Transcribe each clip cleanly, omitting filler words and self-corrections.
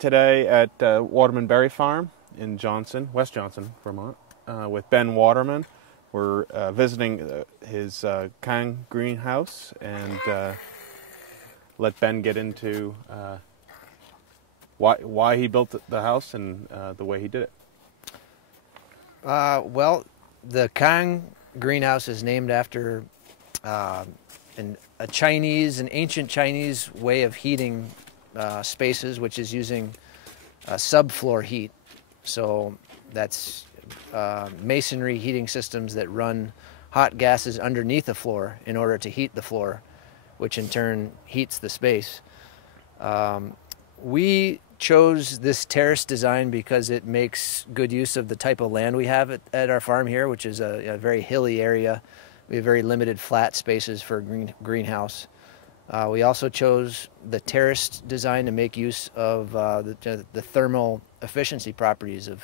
today at Waterman Berry Farm in Johnson, West Johnson, Vermont, with Ben Waterman. We're visiting his Callahan greenhouse and let Ben get into why he built the house and the way he did it. Well, the Callahan greenhouse is named after an ancient Chinese way of heating spaces, which is using subfloor heat. So that's masonry heating systems that run hot gases underneath the floor in order to heat the floor, which in turn heats the space. We chose this terrace design because it makes good use of the type of land we have at our farm here, which is a very hilly area. We have very limited flat spaces for a greenhouse. We also chose the terrace design to make use of the thermal efficiency properties of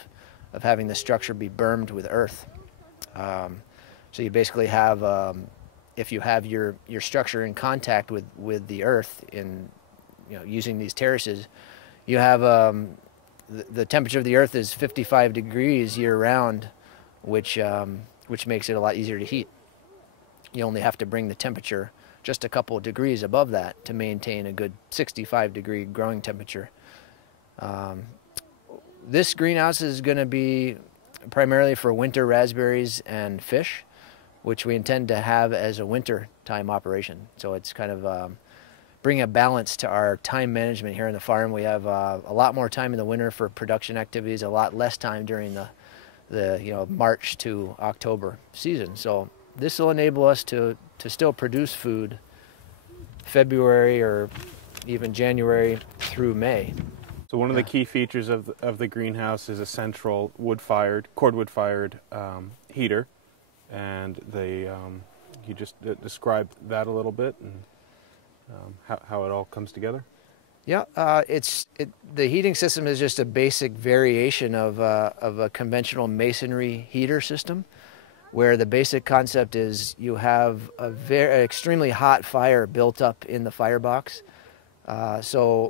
having the structure be bermed with earth. So you basically have, if you have your structure in contact with the earth in using these terraces, you have the temperature of the earth is 55 degrees year round, which makes it a lot easier to heat. You only have to bring the temperature just a couple of degrees above that to maintain a good 65-degree growing temperature. This greenhouse is going to be primarily for winter raspberries and fish, which we intend to have as a winter time operation. So it's kind of bring a balance to our time management here on the farm. We have a lot more time in the winter for production activities, a lot less time during the March to October season. So this will enable us to still produce food February or even January through May. So one of the key features of the greenhouse is a central cordwood-fired heater, and you just described that a little bit and how it all comes together. Yeah, the heating system is just a basic variation of a conventional masonry heater system, where the basic concept is you have an extremely hot fire built up in the firebox. The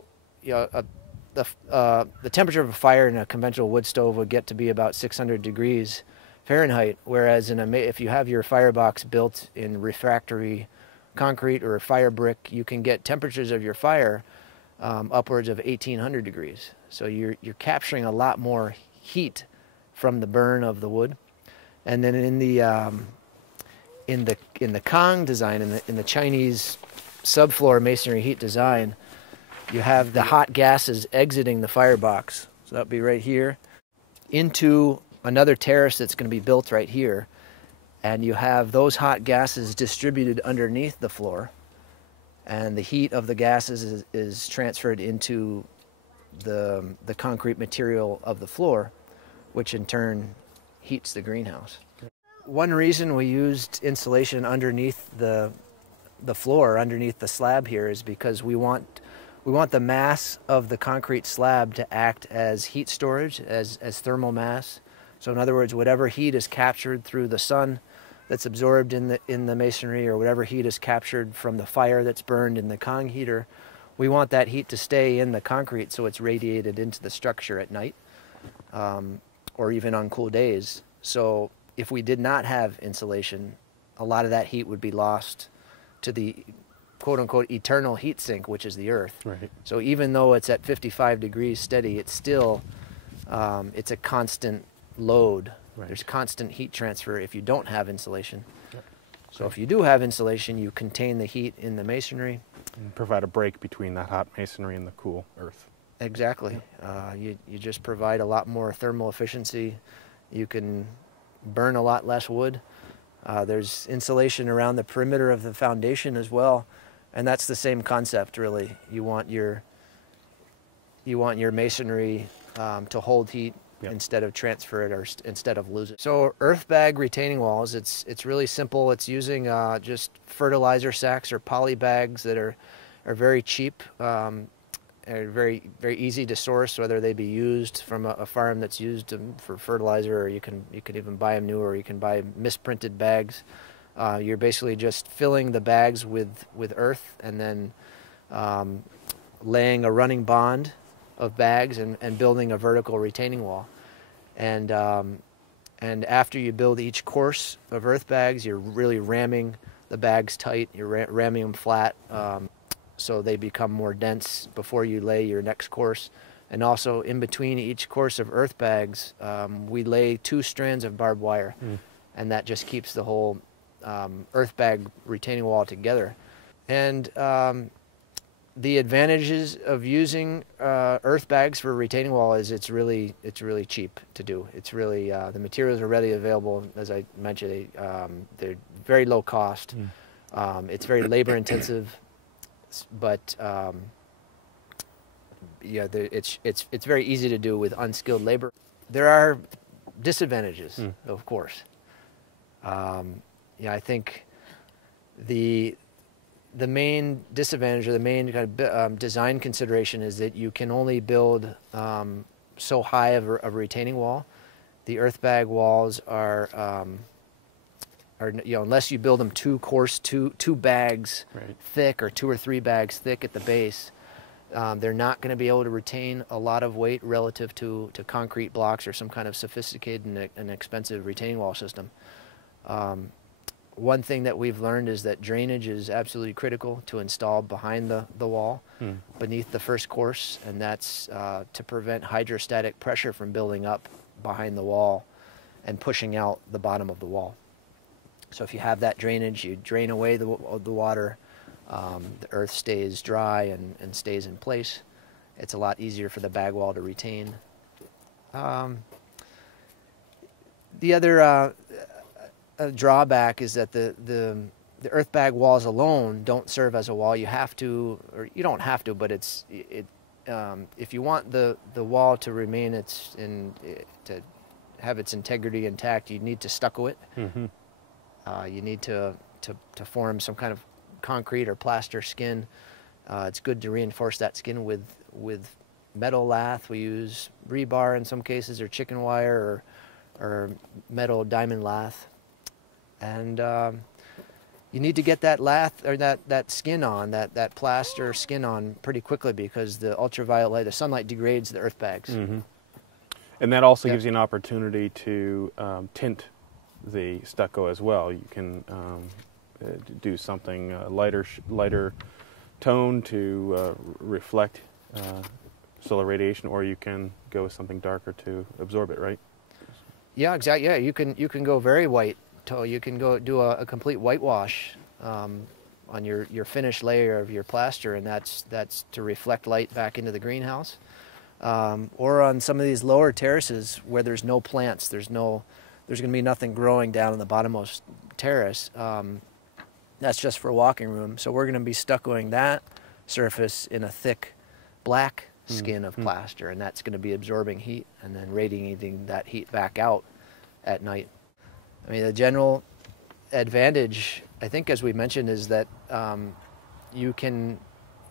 temperature of a fire in a conventional wood stove would get to be about 600 degrees Fahrenheit, whereas if you have your firebox built in refractory concrete or fire brick, you can get temperatures of your fire upwards of 1800 degrees. So you're capturing a lot more heat from the burn of the wood. And then in the Callahan design, in the Chinese subfloor masonry heat design, you have the hot gases exiting the firebox. So that'll be right here into another terrace that's going to be built right here. And you have those hot gases distributed underneath the floor. And the heat of the gases is transferred into the concrete material of the floor, which in turn heats the greenhouse. One reason we used insulation underneath the floor, underneath the slab here, is because we want the mass of the concrete slab to act as heat storage, as thermal mass. So in other words, whatever heat is captured through the sun that's absorbed in the masonry, or whatever heat is captured from the fire that's burned in the Callahan heater, we want that heat to stay in the concrete so it's radiated into the structure at night, or even on cool days. So if we did not have insulation, a lot of that heat would be lost to the quote-unquote eternal heat sink, which is the earth. Right. So even though it's at 55 degrees steady, it's still it's a constant load. Right. There's constant heat transfer if you don't have insulation. Yep. So if you do have insulation, you contain the heat in the masonry. And provide a break between that hot masonry and the cool earth. Exactly. You just provide a lot more thermal efficiency. You can burn a lot less wood. There's insulation around the perimeter of the foundation as well, and that's the same concept really. You want your masonry to hold heat. Yep. Instead of transfer it, or instead of lose it. So earth bag retaining walls, it's really simple. It's using just fertilizer sacks or poly bags that are very cheap, are very easy to source, whether they be used from a farm that's used them for fertilizer, or you can even buy them new, or you can buy misprinted bags. You're basically just filling the bags with earth, and then laying a running bond of bags and building a vertical retaining wall. And after you build each course of earth bags, you're really ramming the bags tight. You're ramming them flat so they become more dense before you lay your next course. And also in between each course of earth bags, we lay 2 strands of barbed wire, and that just keeps the whole earth bag retaining wall together. And the advantages of using earth bags for a retaining wall is it's really cheap to do. It's really the materials are readily available. As I mentioned, they're very low cost. It's very labor intensive, but yeah, it's very easy to do with unskilled labor. There are disadvantages, of course. Yeah, I think the main disadvantage or the main kind of design consideration is that you can only build so high of a retaining wall. The earth bag walls are unless you build them 2 bags thick or 2 or 3 bags thick at the base, they're not going to be able to retain a lot of weight relative to concrete blocks or some kind of sophisticated and expensive retaining wall system. One thing that we've learned is that drainage is absolutely critical to install behind the wall, beneath the first course, and that's to prevent hydrostatic pressure from building up behind the wall and pushing out the bottom of the wall. So if you have that drainage, you drain away the water, the earth stays dry and stays in place. It's a lot easier for the bag wall to retain. The other drawback is that the earth bag walls alone don't serve as a wall. You have to, or you don't have to, but if you want the wall to remain to have its integrity intact, you need to stucco it. You need to form some kind of concrete or plaster skin. It's good to reinforce that skin with metal lath. We use rebar in some cases, or chicken wire, or metal diamond lath. And you need to get that lath or that skin on, that plaster skin on pretty quickly, because the ultraviolet light, the sunlight degrades the earth bags. And that also gives you an opportunity to tint the stucco as well. You can do something lighter tone to reflect solar radiation, or you can go with something darker to absorb it, right? Yeah, exactly. Yeah, you can go very white. You can go do a complete whitewash on your finished layer of your plaster, and that's to reflect light back into the greenhouse. Or on some of these lower terraces where there's no plants, there's going to be nothing growing down in the bottommost terrace. That's just for walking room. So we're going to be stuccoing that surface in a thick black skin of plaster, and that's going to be absorbing heat and then radiating that heat back out at night. I mean, the general advantage, I think, as we mentioned, is that you can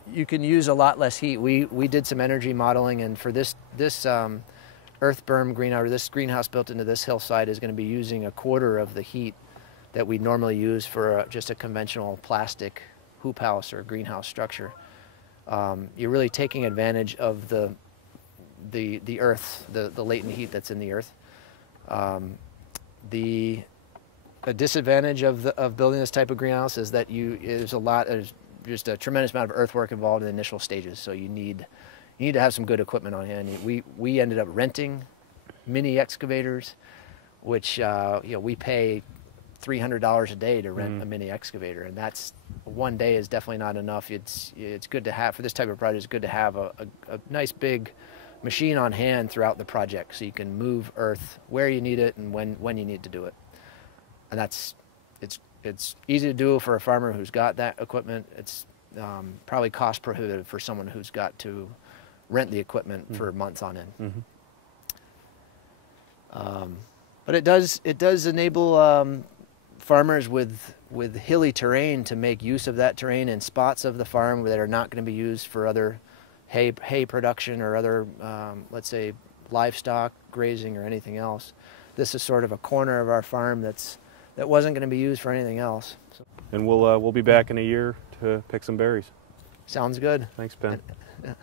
use a lot less heat. We did some energy modeling, and for this earth berm greenhouse, or this greenhouse built into this hillside, is going to be using 1/4 of the heat that we normally use for just a conventional plastic hoop house or greenhouse structure. You're really taking advantage of the earth, the latent heat that's in the earth. The disadvantage of building this type of greenhouse is that there's just a tremendous amount of earthwork involved in the initial stages. So you need to have some good equipment on hand. We ended up renting mini excavators, which we pay $300 a day to rent a mini excavator, and that's one day is definitely not enough. It's good to have, for this type of project, it's good to have a nice big machine on hand throughout the project, so you can move earth where you need it and when you need to do it. And it's easy to do for a farmer who's got that equipment. It's probably cost prohibitive for someone who's got to rent the equipment for months on end. But it does enable farmers with hilly terrain to make use of that terrain in spots of the farm that are not going to be used for other hay production or other, let's say, livestock grazing or anything else. This is sort of a corner of our farm that wasn't going to be used for anything else. So. And we'll be back in a year to pick some berries. Sounds good. Thanks, Ben. Yeah.